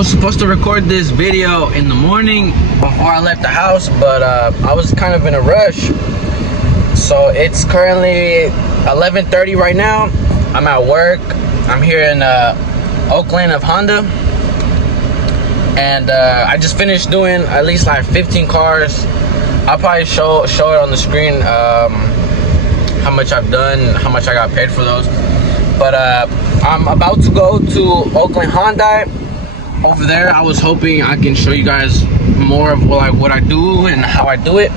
was supposed to record this video in the morning before I left the house, but I was kind of in a rush. So it's currently 11:30 right now. I'm at work. I'm here in Oakland of Honda, and I just finished doing at least like 15 cars. I'll probably show it on the screen how much I've done, how much I got paid for those. But I'm about to go to Oakland Hyundai. Over there, I was hoping I can show you guys more of what I do and how I do it.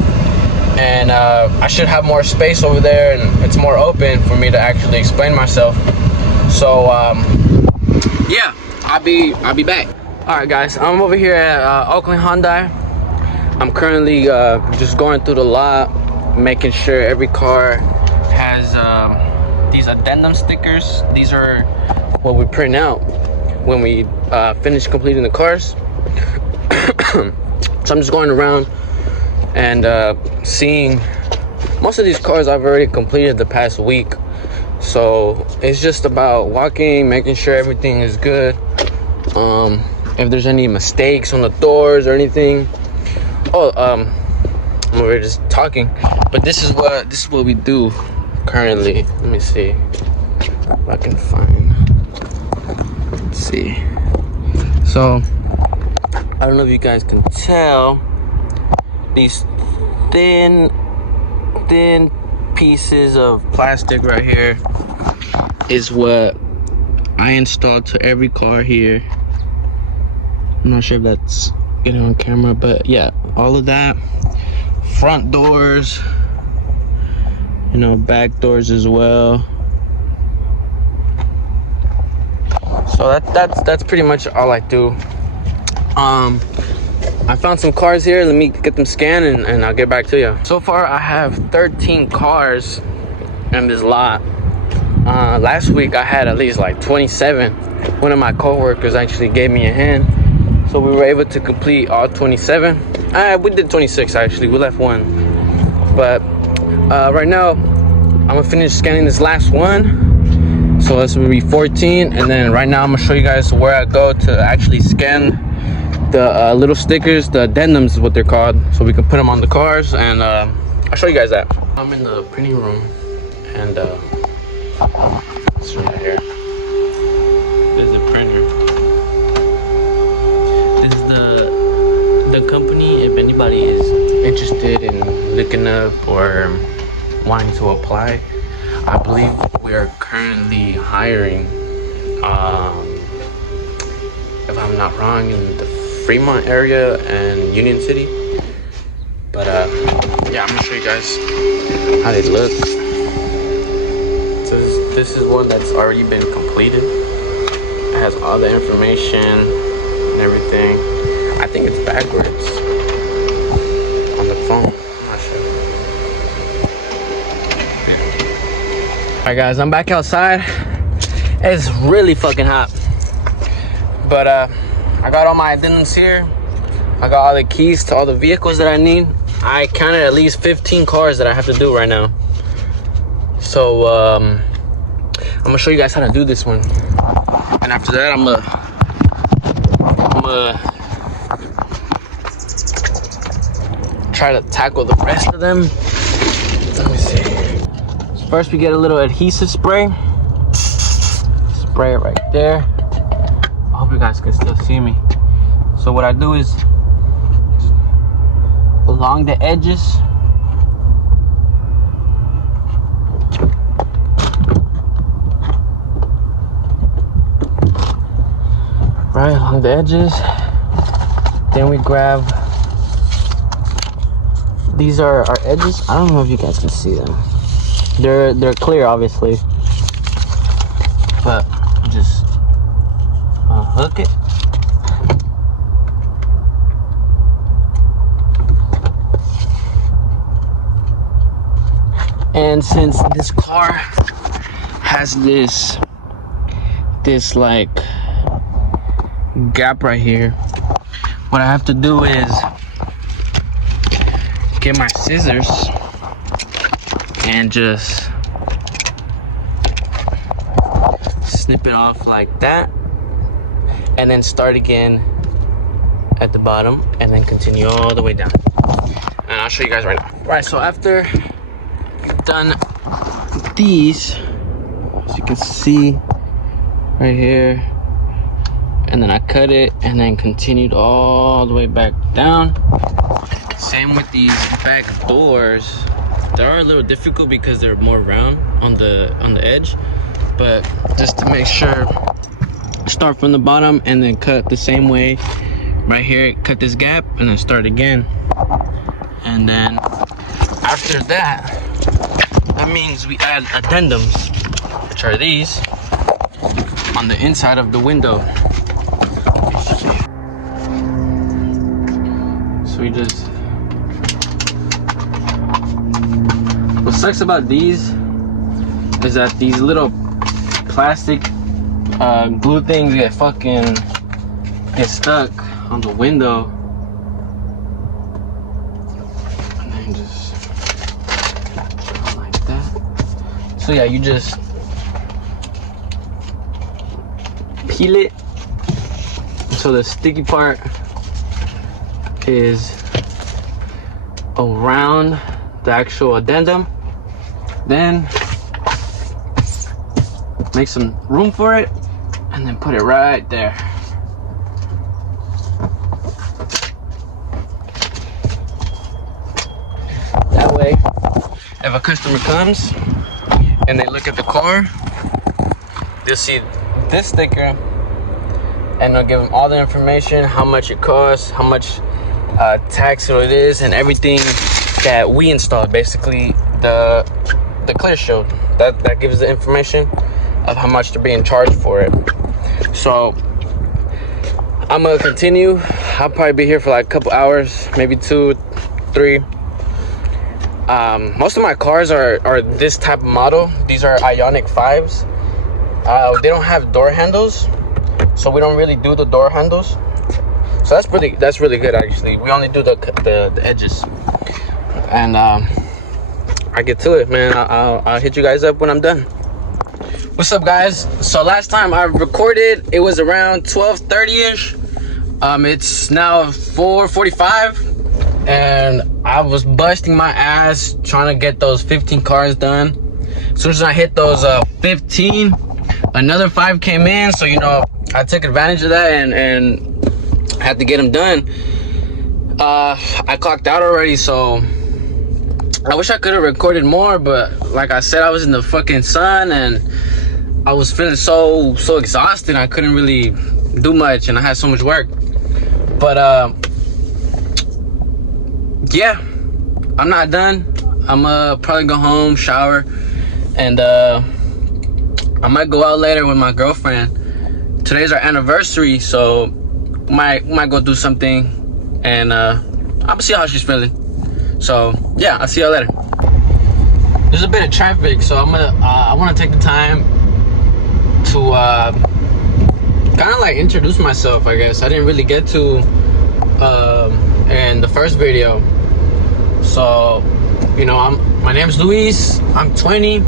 And I should have more space over there, and it's more open for me to actually explain myself. So yeah, I'll be back. All right, guys, I'm over here at Oakland Hyundai. I'm currently just going through the lot, making sure every car has these addendum stickers. These are what we print out when we finish completing the cars. So I'm just going around and seeing. Most of these cars I've already completed the past week, so it's just about walking, making sure everything is good. If there's any mistakes on the doors or anything. I'm over here just talking, but this is what we do currently. Let me see if I can find. Let's see. So I don't know if you guys can tell, these thin pieces of plastic right here is what I installed to every car here. I'm not sure if that's getting on camera, but yeah, all of that. Front doors, you know, back doors as well. So that's pretty much all I do. I found some cars here. Let me get them scanned and I'll get back to you. So far I have 13 cars in this lot. Last week I had at least like 27. One of my coworkers actually gave me a hand, so we were able to complete all 27. We did 26 actually. We left one. But right now I'm gonna finish scanning this last one. So this will be 14, and then right now I'm gonna show you guys where I go to actually scan the little stickers. The addendums is what they're called, so we can put them on the cars, and I'll show you guys that. I'm in the printing room, and it's right here. This is the printer. This is the company. If anybody is interested in looking up or wanting to apply, I believe we are currently hiring, if I'm not wrong, in the Fremont area and Union City. But yeah, I'm gonna show you guys how they look. So this is one that's already been completed. It has all the information and everything. I think it's backwards on the phone. I'm not sure. Alright guys, I'm back outside. It's really fucking hot. But I got all my addendums here. I got all the keys to all the vehicles that I need. I counted at least 15 cars that I have to do right now. So I'm gonna show you guys how to do this one. And after that I'm gonna try to tackle the rest of them. Let me see. First, we get a little adhesive spray. Spray it right there. I hope you guys can still see me. So what I do is, along the edges, right along the edges. Then we grab, these are our edges. I don't know if you guys can see them. They're clear, obviously, but just hook it. And since this car has this like gap right here, what I have to do is get my scissors and just snip it off like that, and then start again at the bottom and then continue all the way down. And I'll show you guys right now. Right, so after done these, as you can see right here, and then I cut it and then continued all the way back down. Same with these back doors. They are a little difficult because they're more round on the edge, but just to make sure, start from the bottom and then cut the same way right here, cut this gap and then start again. And then after that means we add addendums, which are these on the inside of the window. So we just, what sucks about these is that these little plastic glue things get stuck on the window, and then just like that. So yeah, you just peel it so the sticky part is around the actual addendum, then make some room for it and then put it right there. That way, if a customer comes and they look at the car, they'll see this sticker and they'll give them all the information, how much it costs, how much tax it is, and everything that we installed. Basically the clear shield that gives the information of how much they're being charged for it. So I'm gonna continue. I'll probably be here for like a couple hours, maybe 2, 3. Most of my cars are this type of model. These are Ioniq 5s. They don't have door handles, so we don't really do the door handles. So that's really good actually. We only do the edges. And I get to it, man. I'll hit you guys up when I'm done. What's up, guys? So last time I recorded, it was around 12:30ish. It's now 4:45, and I was busting my ass trying to get those 15 cars done. As soon as I hit those 15, another 5 came in, so you know I took advantage of that and had to get them done. I clocked out already, so I wish I could have recorded more, but like I said, I was in the fucking sun and I was feeling so exhausted. I couldn't really do much and I had so much work. But yeah, I'm not done. I'm probably go home, shower, and I might go out later with my girlfriend. Today's our anniversary, so might go do something, and I'll see how she's feeling. So yeah, I'll see y'all later. There's a bit of traffic, so I want to take the time to kind of like introduce myself. I guess I didn't really get to in the first video. So you know, my name's Luis. I'm 20.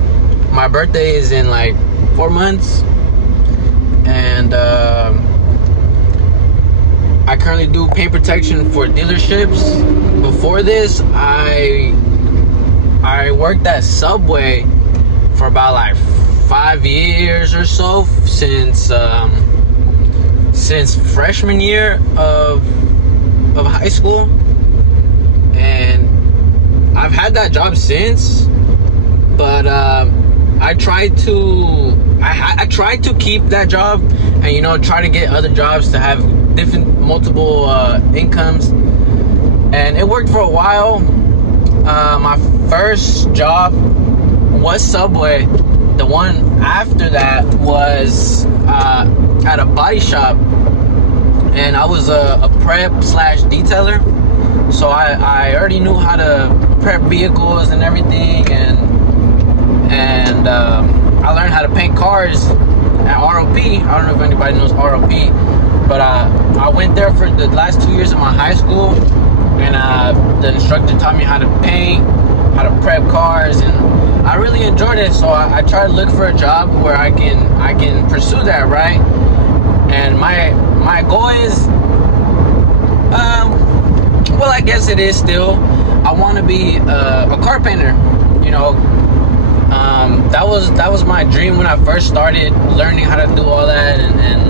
My birthday is in like 4 months, and I currently do paint protection for dealerships. Before this, I worked at Subway for about like 5 years or so, since freshman year of high school, and I've had that job since. But I tried to keep that job, and you know, try to get other jobs to have multiple incomes, and it worked for a while. My first job was Subway. The one after that was at a body shop, and I was a prep / detailer. So I already knew how to prep vehicles and everything, and I learned how to paint cars at ROP. I don't know if anybody knows ROP, but I went there for the last 2 years of my high school, and the instructor taught me how to paint, how to prep cars, and I really enjoyed it. So I tried to look for a job where I can pursue that, right? And my goal is well, I guess it is still. I want to be a car painter. You know, that was my dream when I first started learning how to do all that and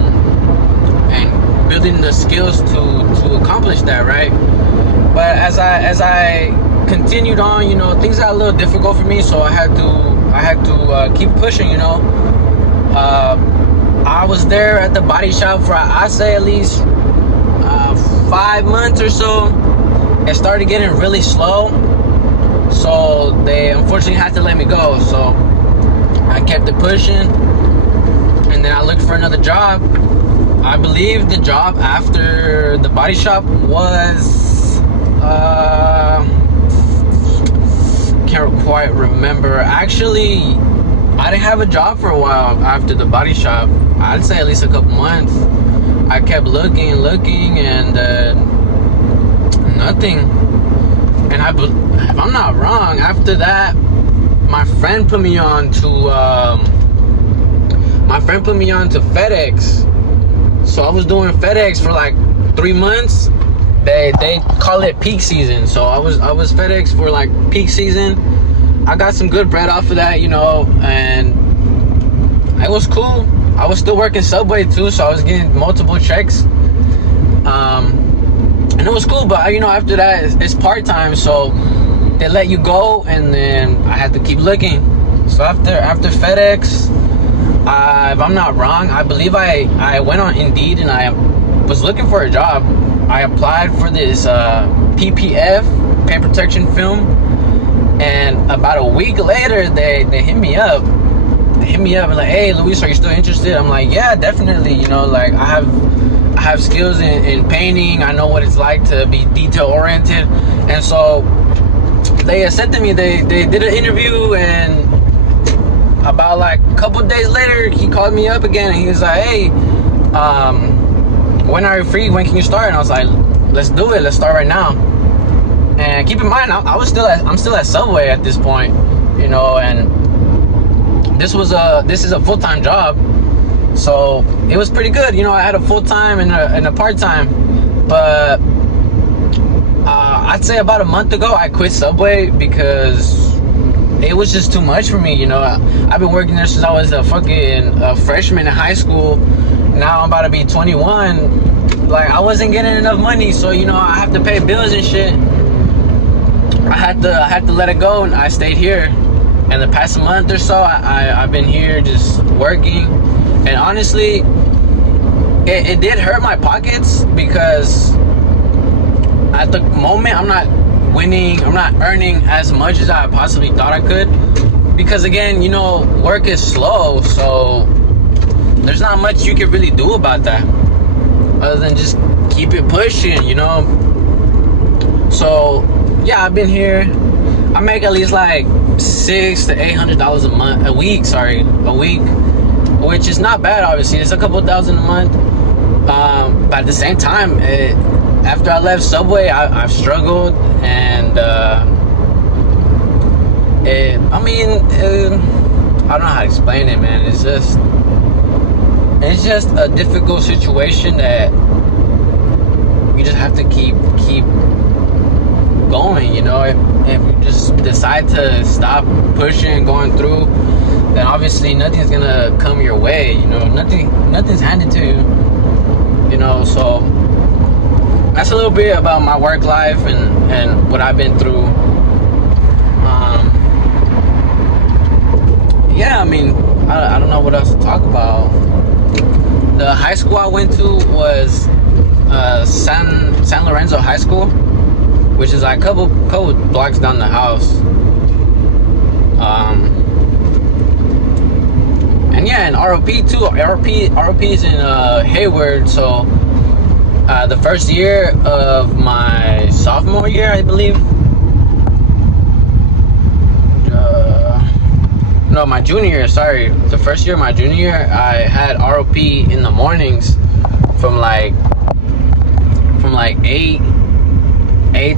building the skills to accomplish that, right? But as I continued on, you know, things got a little difficult for me, so I had to keep pushing, you know. I was there at the body shop for, I say, at least 5 months or so. It started getting really slow, so they unfortunately had to let me go. So I kept it pushing, and then I looked for another job. I believe the job after the body shop was can't quite remember. Actually, I didn't have a job for a while after the body shop. I'd say at least a couple months. I kept looking, and nothing. And if I'm not wrong, after that, my friend put me on to FedEx. So I was doing FedEx for like 3 months. They call it peak season. So I was FedEx for like peak season. I got some good bread off of that, you know, and it was cool. I was still working Subway too, so I was getting multiple checks. And it was cool, but you know, after that it's part-time, so they let you go, and then I had to keep looking. So after FedEx, if I'm not wrong, I believe I went on Indeed and I was looking for a job. I applied for this PPF, paint protection film, and about a week later they hit me up. They hit me up and like, hey Luis, are you still interested? I'm like, yeah, definitely. You know, like I have skills in painting. I know what it's like to be detail oriented, and so they accepted me. They did an interview, and about like a couple days later, he called me up again, and he was like, hey, when are you free? When can you start? And I was like, let's do it. Let's start right now. And keep in mind, I'm still at Subway at this point, you know, and this is a full-time job, so it was pretty good. You know, I had a full-time and a part-time, but I'd say about a month ago I quit Subway because it was just too much for me. You know, I've been working there since I was a freshman in high school. Now I'm about to be 21. Like, I wasn't getting enough money, so you know, I have to pay bills and shit. I had to let it go, and I stayed here. And the past month or so, I've been here just working. And honestly, it did hurt my pockets because at the moment I'm not winning, I'm not earning as much as I possibly thought I could. Because again, you know, work is slow, so there's not much you can really do about that other than just keep it pushing, you know. So yeah, I've been here. I make at least like $600 to $800 a week, which is not bad. Obviously, it's a couple thousand a month, but at the same time, after I left Subway, I've struggled, and I don't know how to explain it, man. It's just a difficult situation that you just have to keep going, you know. If you just decide to stop pushing, going through, then obviously nothing's gonna come your way, you know. Nothing's handed to you, you know. So that's a little bit about my work life and what I've been through. Yeah, I mean, I don't know what else to talk about. The high school I went to was San Lorenzo High School, which is like a couple blocks down the house. And yeah, and ROP too. ROP is in Hayward. So the first year of my sophomore year, I believe. No, my junior year. Sorry, the first year of my junior year, I had ROP in the mornings from like 8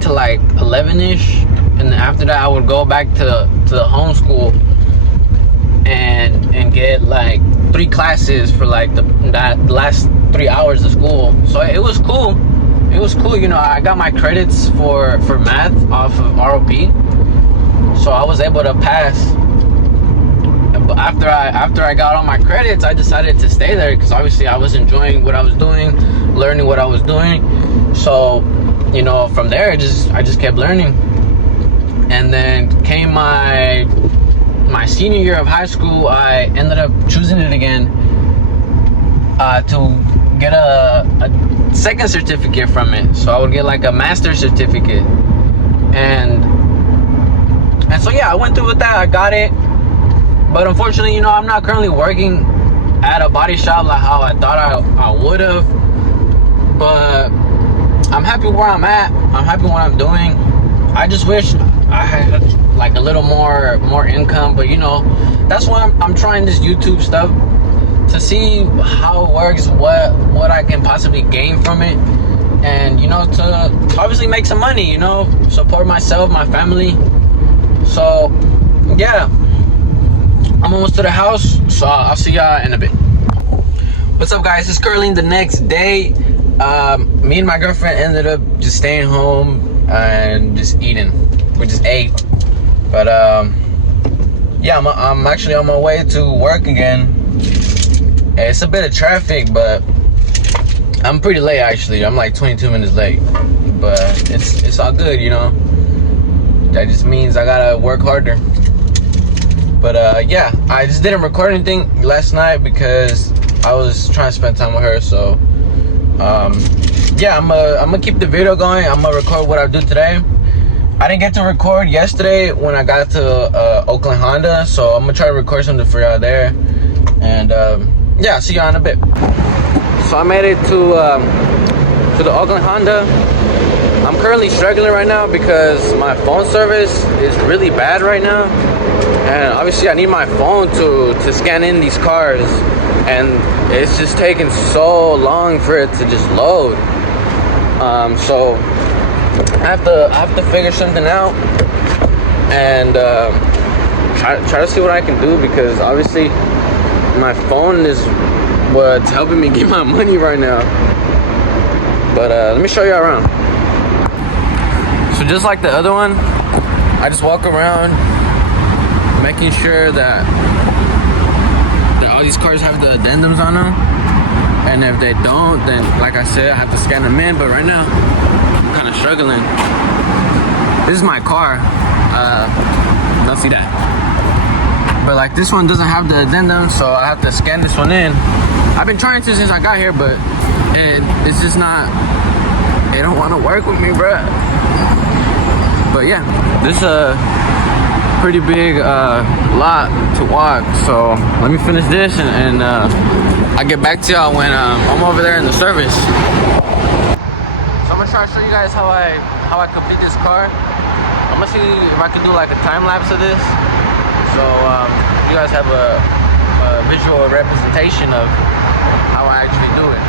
to like 11ish, and then after that I would go back to the homeschool and get like 3 classes for like that last 3 hours of school. So it was cool. cool. You know, I got my credits for math off of ROP, so I was able to pass. But after I got all my credits, I decided to stay there because obviously I was enjoying what I was doing, learning what I was doing. So, you know, from there, I just kept learning. And then came my senior year of high school, I ended up choosing it again to get a second certificate from it. So I would get like a master's certificate. And so yeah, I went through with that. I got it. But unfortunately, you know, I'm not currently working at a body shop like how I thought I would have. But I'm happy where I'm at. I'm happy what I'm doing. I just wish I had like a little more income. But you know, that's why I'm trying this YouTube stuff, to see how it works, what I can possibly gain from it, and you know, to obviously make some money, you know, support myself, my family. So yeah, I'm almost to the house, so I'll see y'all in a bit. What's up, guys? It's currently the next day. Me and my girlfriend ended up just staying home and just eating. We just ate. But yeah, I'm actually on my way to work again. It's a bit of traffic, but I'm pretty late actually. I'm like 22 minutes late, but it's all good, you know. That just means I gotta work harder. But yeah, I just didn't record anything last night because I was trying to spend time with her. So yeah, I'm gonna keep the video going. I'm gonna record what I do today. I didn't get to record yesterday when I got to Oakland Honda, so I'm gonna try to record something for y'all there. And yeah, see y'all in a bit. So I made it to the Oakland Honda. I'm currently struggling right now because my phone service is really bad right now, and obviously I need my phone to scan in these cars, and it's just taking so long for it to just load. So I have to figure something out and try to see what I can do, because obviously my phone is what's helping me get my money right now. But let me show you around. So just like the other one, I just walk around making sure that all these cars have the addendums on them, and if they don't, then like I said, I have to scan them in. But right now I'm kind of struggling. This is my car. Don't see that, but like this one doesn't have the addendum, so I have to scan this one in. I've been trying to since I got here, but it's just not, they don't want to work with me, bruh. But yeah, this is a pretty big lot to walk, so let me finish this and I'll get back to y'all when I'm over there in the service. So I'm gonna try to show you guys how I complete this car. I'm gonna see if I can do like a time lapse of this, so you guys have a visual representation of how I actually do it.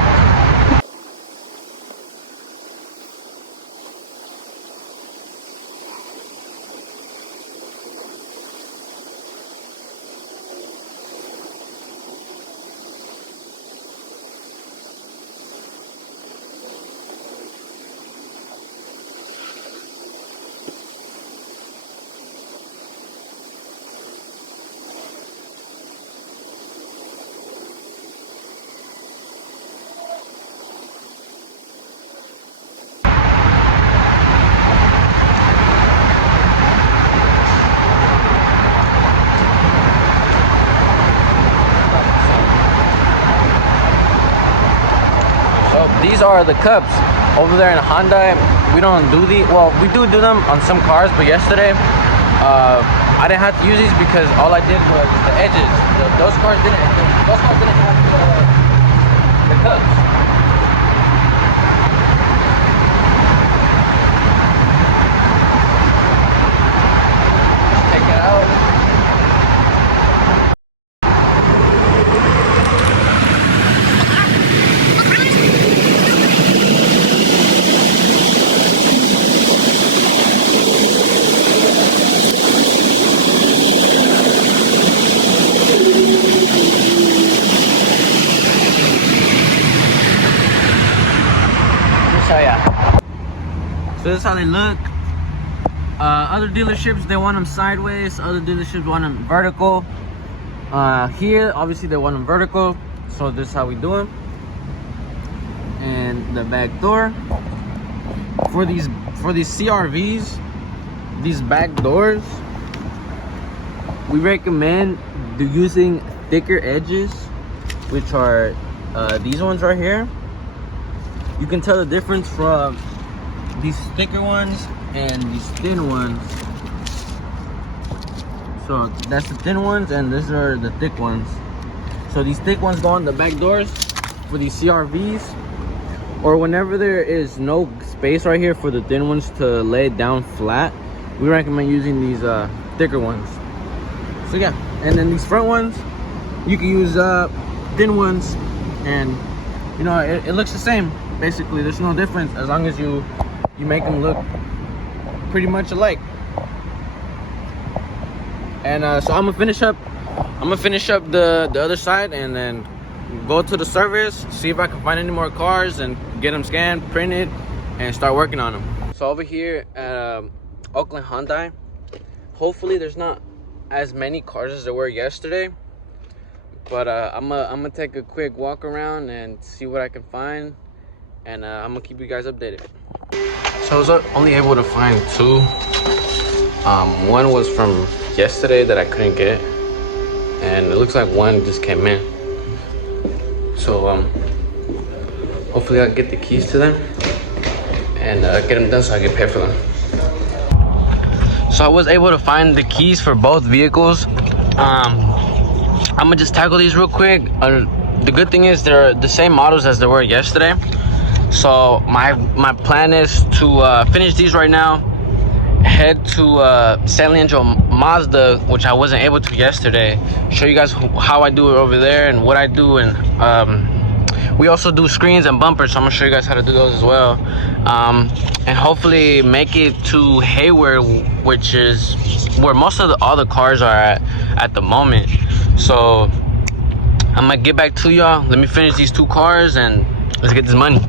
These are the cups. Over there in Hyundai, we don't do well, we do them on some cars, but yesterday I didn't have to use these because all I did was the edges. Those cars didn't have the cups. Take it out. So yeah, So this is how they look. Other dealerships, they want them sideways. Other dealerships want them vertical. Here, obviously, they want them vertical. So this is how we do them. And the back door for these CRVs, these back doors, we recommend using thicker edges, which are these ones right here. You can tell the difference from these thicker ones and these thin ones. So that's the thin ones and these are the thick ones. So these thick ones go on the back doors for these CRVs, or whenever there is no space right here for the thin ones to lay it down flat, we recommend using these thicker ones. So yeah, and then these front ones, you can use thin ones, and you know, it looks the same basically. There's no difference as long as you make them look pretty much alike. And so I'm gonna finish up the other side and then go to the service, see if I can find any more cars and get them scanned, printed, and start working on them. So over here at Oakland Hyundai, hopefully there's not as many cars as there were yesterday, but I'm gonna take a quick walk around and see what I can find, and I'm gonna keep you guys updated. So I was only able to find two. One was from yesterday that I couldn't get, and it looks like one just came in. So hopefully I'll get the keys to them and get them done so I get paid for them. So I was able to find the keys for both vehicles. I'm gonna just tackle these real quick. The good thing is they're the same models as they were yesterday. So my plan is to finish these right now, head to San Leandro Mazda, which I wasn't able to yesterday, show you guys how I do it over there and what I do, and we also do screens and bumpers, so I'm gonna show you guys how to do those as well, and hopefully make it to Hayward, which is where most of all the cars are at the moment. So I'm gonna get back to y'all. Let me finish these two cars and let's get this money.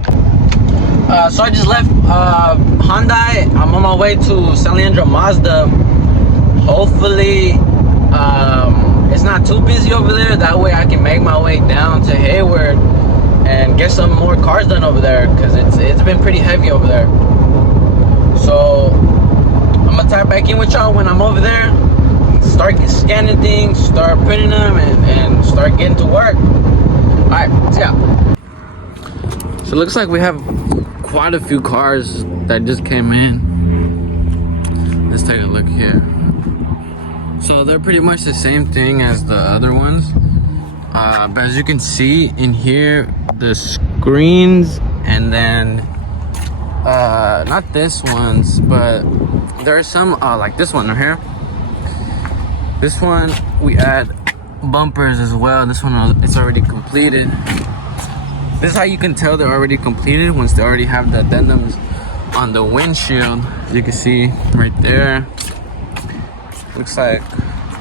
So I just left Hyundai. I'm on my way to San Leandro Mazda. Hopefully it's not too busy over there. That way I can make my way down to Hayward and get some more cars done over there, because it's been pretty heavy over there. So I'm gonna tap back in with y'all when I'm over there, start scanning things, start printing them, and start getting to work. All right, see ya. So it looks like we have quite a few cars that just came in. Let's take a look here. So they're pretty much the same thing as the other ones, but as you can see in here, the screens, and then not this ones, but there are some like this one right here. This one we add bumpers as well. This one, it's already completed. This is how you can tell they're already completed, once they already have the addendums on the windshield. As you can see right there, looks like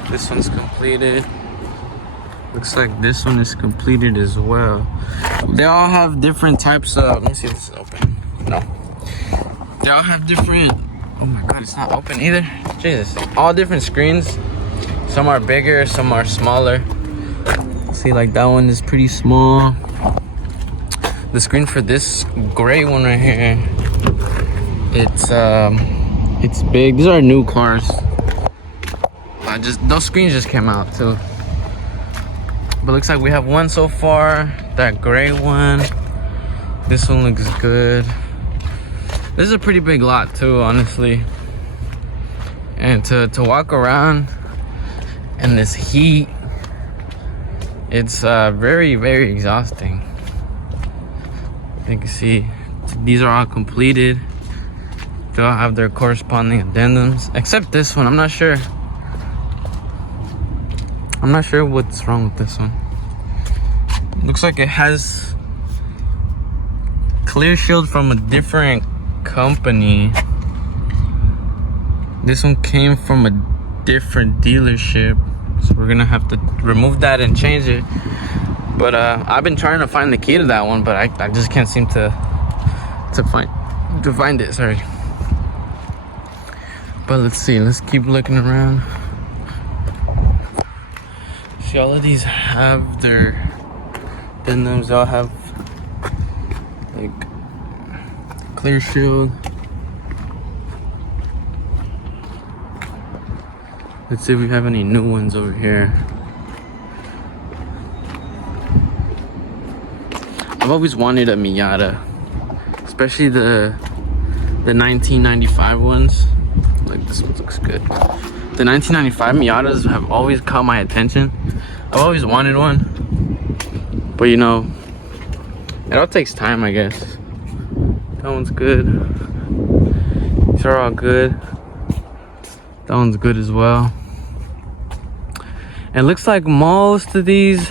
this one's completed. Looks like this one is completed as well. They all have different types of, let me see if this is open. No. They all have different, oh my god, it's not open either. Jesus. All different screens. Some are bigger, some are smaller. See, like that one is pretty small. The screen for this gray one right here, it's big. These are new cars. Those screens just came out too. But looks like we have one so far, that gray one. This one looks good. This is a pretty big lot too, honestly. And to walk around in this heat, it's very, very exhausting. You can see these are all completed. They all have their corresponding addendums, except this one. I'm not sure what's wrong with this one. Looks like it has clear shield from a different company. This one came from a different dealership, so we're gonna have to remove that and change it. But I've been trying to find the key to that one, but I just can't seem to find it. Sorry. But let's see, let's keep looking around. See, all of these have their denims. They all have like clear shield. Let's see if we have any new ones over here. I've always wanted a Miata, especially the 1995 ones. Like, this one looks good. The 1995 Miatas have always caught my attention. I've always wanted one, but you know, it all takes time, I guess. That one's good. These are all good. That one's good as well. It looks like most of these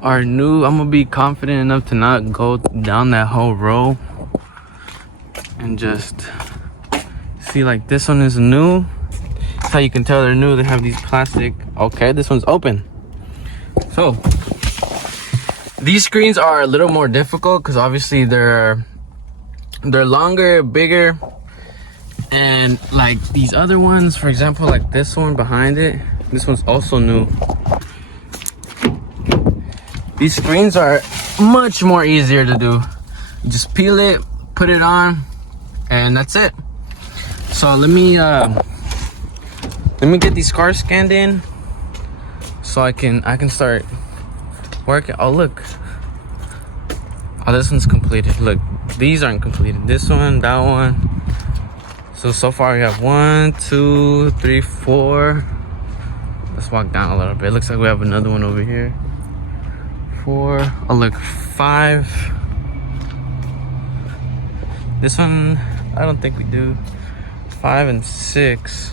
are new. I'm gonna be confident enough to not go down that whole row and just see, like, this one is new. That's how you can tell they're new. They have these plastic. Okay, this one's open. So these screens are a little more difficult because obviously they're longer, bigger, and like these other ones, for example, like this one behind it, this one's also new. These screens are much more easier to do. You just peel it, put it on, and that's it. So let me get these cars scanned in so I can start working. Oh, look. Oh, this one's completed. Look, these aren't completed. This one, that one. So far we have 1, 2, 3, 4. Let's walk down a little bit. It looks like we have another one over here. 4. Oh, look, 5. This one, I don't think we do. 5 and 6.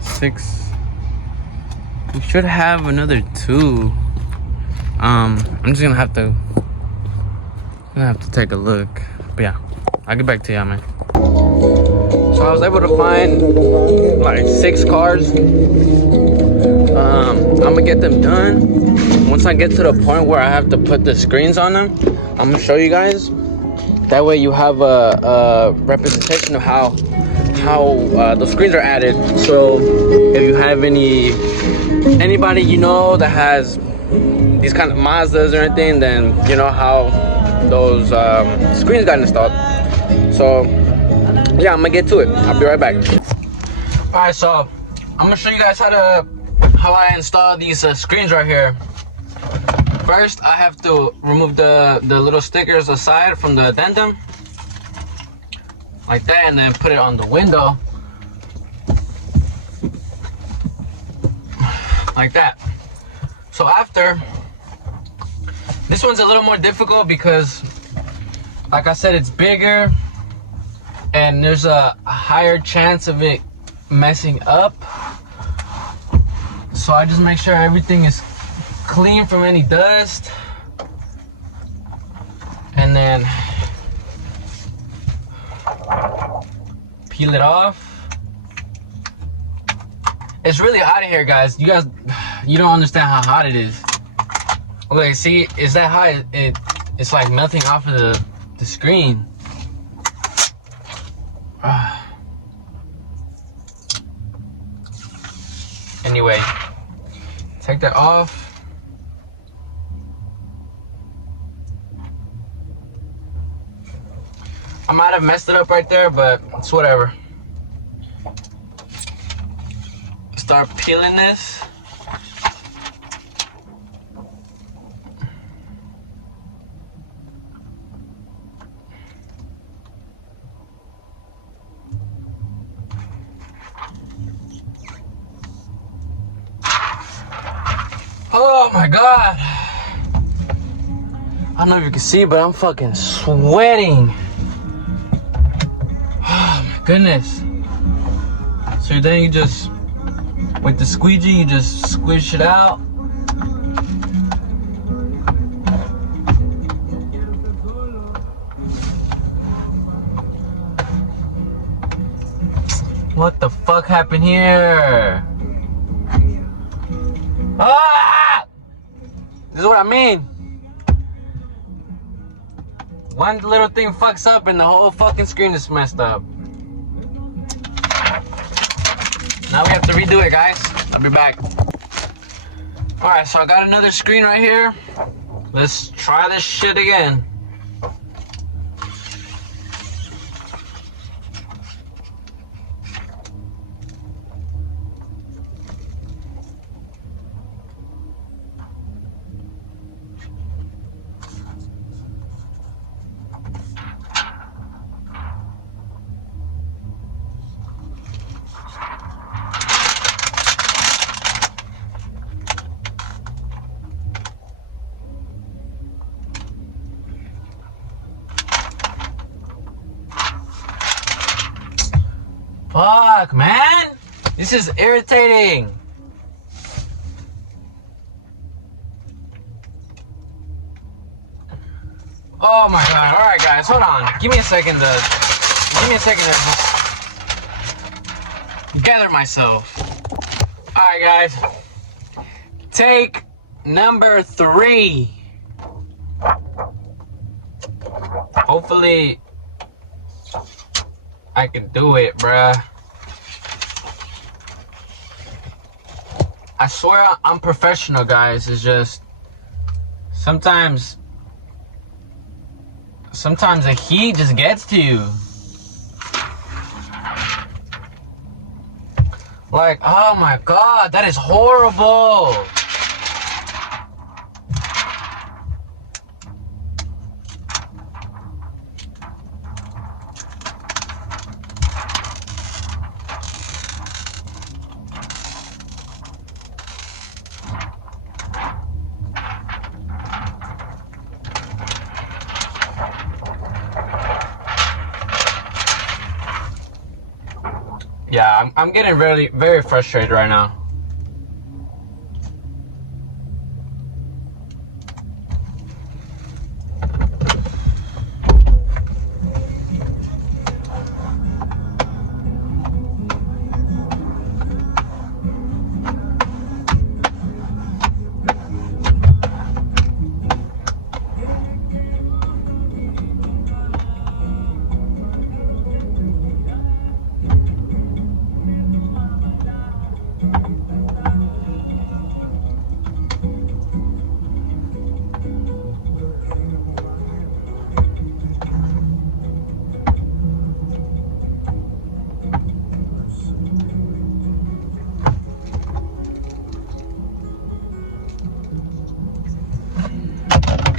6. We should have another 2. I'm just gonna have to take a look. But yeah, I'll get back to y'all, man. So I was able to find like 6 cars. I'm gonna get them done. Once I get to the point where I have to put the screens on them, I'm gonna show you guys. That way you have a representation of how the screens are added. So if you have anybody you know that has these kind of Mazdas or anything, then you know how those screens got installed. So yeah, I'm gonna get to it. I'll be right back. All right, so I'm gonna show you guys how I install these screens right here. First, I have to remove the little stickers aside from the addendum, like that, and then put it on the window, like that. So after, this one's a little more difficult because, like I said, it's bigger, and there's a higher chance of it messing up. So I just make sure everything is clean from any dust, and then peel it off. It's really hot in here, guys. You don't understand how hot it is. Okay, see, it's that hot. It's like melting off of the screen. Anyway, take that off. I might have messed it up right there, but it's whatever. Start peeling this. Oh my God. I don't know if you can see, but I'm fucking sweating. Oh my goodness. So then you just, with the squeegee, you just squish it out. What the fuck happened here? Ah! This is what I mean. One little thing fucks up and the whole fucking screen is messed up. Now we have to redo it, guys. I'll be back. Alright, so I got another screen right here. Let's try this shit again. Fuck, man! This is irritating. Oh my god. Alright guys, hold on. Give me a second to just gather myself. Alright guys. Take number 3. Hopefully I can do it, bruh. I swear I'm professional, guys. It's just sometimes the heat just gets to you. Like, oh my god, that is horrible. Yeah, I'm getting really very frustrated right now.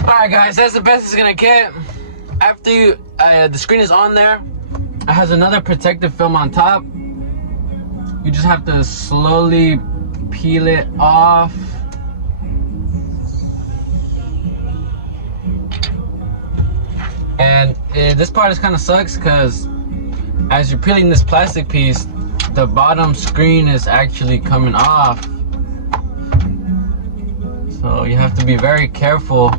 Alright guys, that's the best it's gonna get. After the screen is on there, it has another protective film on top. You just have to slowly peel it off. And this part is kind of sucks because as you're peeling this plastic piece, the bottom screen is actually coming off. So you have to be very careful.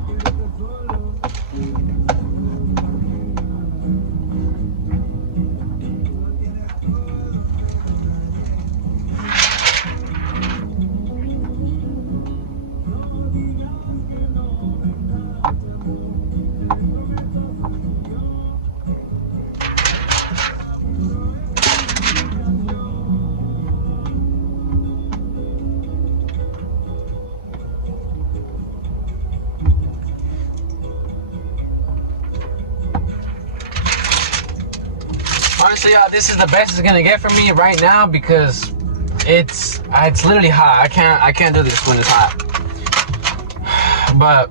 Honestly, y'all, this is the best it's gonna get for me right now because it's literally hot. I can't do this when it's hot. But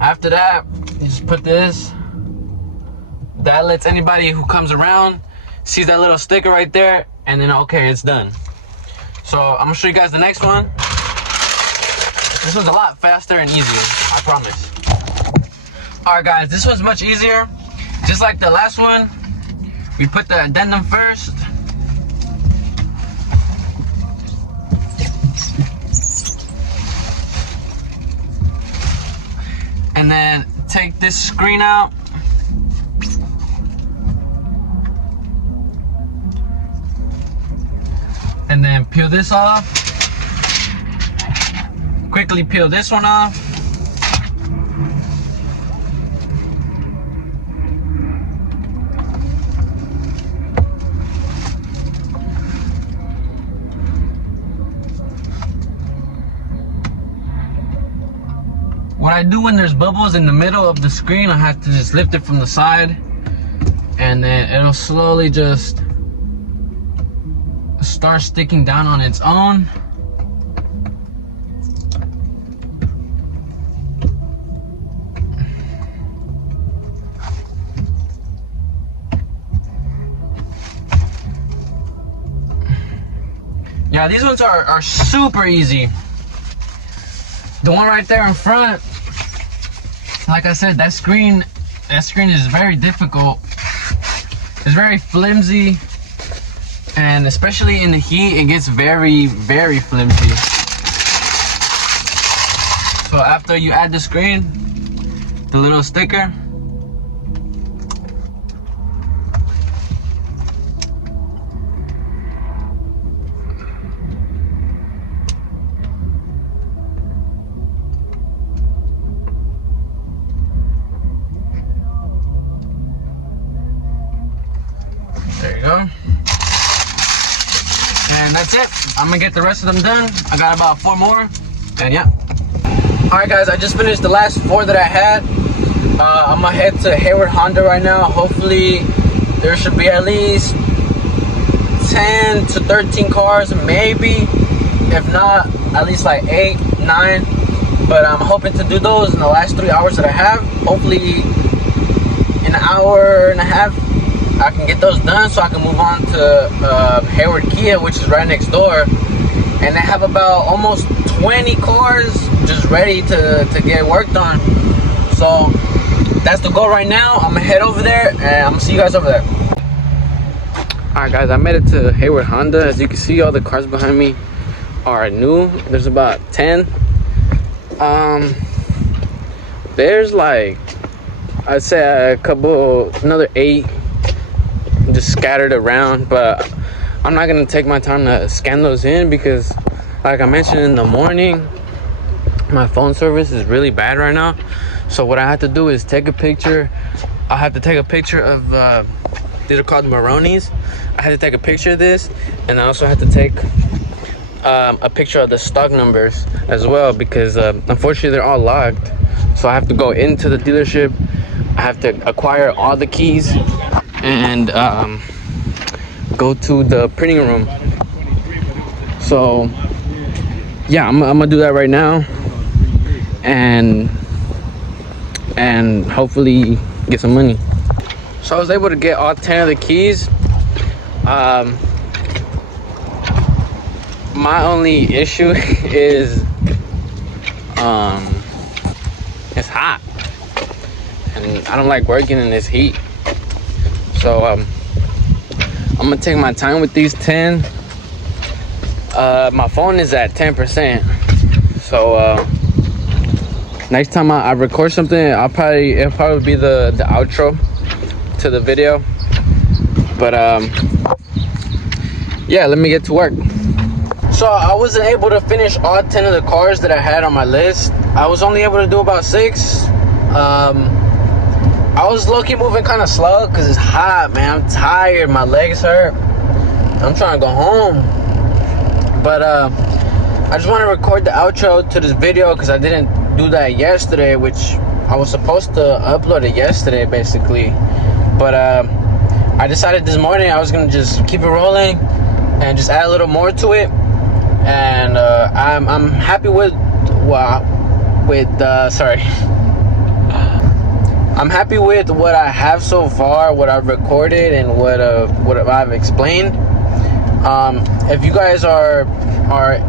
after that, you just put this. That lets anybody who comes around sees that little sticker right there, and then okay, it's done. So I'm gonna show you guys the next one. This one's a lot faster and easier, I promise. Alright guys, this one's much easier. Just like the last one, we put the addendum first. And then take this screen out. And then peel this off. Quickly peel this one off. I do when there's bubbles in the middle of the screen, I have to just lift it from the side, and then it'll slowly just start sticking down on its own. Yeah, these ones are super easy. The one right there in front, like I said, that screen is very difficult. It's very flimsy, and especially in the heat, it gets very, very flimsy. So after you add the screen, the little sticker, there you go. And that's it. I'm gonna get the rest of them done. I got about 4 more, and yeah. All right, guys, I just finished the last 4 that I had. I'm gonna head to Hayward Honda right now. Hopefully, there should be at least 10 to 13 cars, maybe. If not, at least like 8, 9. But I'm hoping to do those in the last 3 hours that I have. Hopefully, in an hour and a half, I can get those done so I can move on to Hayward Kia, which is right next door. And they have about almost 20 cars just ready to get worked on. So that's the goal right now. I'm gonna head over there and I'm gonna see you guys over there. Alright guys, I made it to Hayward Honda. As you can see, all the cars behind me are new. There's about 10. There's like, I'd say another 8 just scattered around, but I'm not gonna take my time to scan those in because, like I mentioned in the morning, my phone service is really bad right now. So what I have to do is take a picture. I have to take a picture of these are called Maronis. I had to take a picture of this, and I also had to take a picture of the stock numbers as well, because unfortunately they're all locked. So I have to go into the dealership. I have to acquire all the keys and go to the printing room. So yeah, I'm gonna do that right now, and hopefully get some money. So I was able to get all 10 of the keys. My only issue is it's hot, and I don't like working in this heat. So I'm gonna take my time with these 10. My phone is at 10%. So next time I record something, it'll probably be the outro to the video. But yeah, let me get to work. So I wasn't able to finish all 10 of the cars that I had on my list. I was only able to do about 6. I was low-key moving kind of slow because it's hot, man. I'm tired, my legs hurt. I'm trying to go home. But I just want to record the outro to this video because I didn't do that yesterday, which I was supposed to upload it yesterday basically. But I decided this morning I was gonna just keep it rolling and just add a little more to it. And I'm happy with I'm happy with what I have so far, what I've recorded, and what I've explained. If you guys are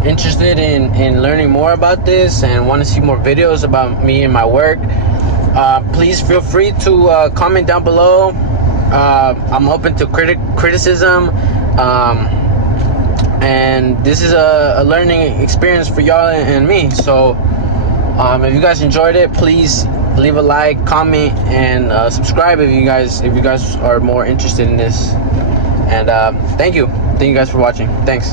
interested in learning more about this and want to see more videos about me and my work, please feel free to comment down below. I'm open to criticism, and this is a learning experience for y'all and me. So if you guys enjoyed it, please leave a like, comment, and subscribe if you guys are more interested in this. And thank you guys for watching. Thanks.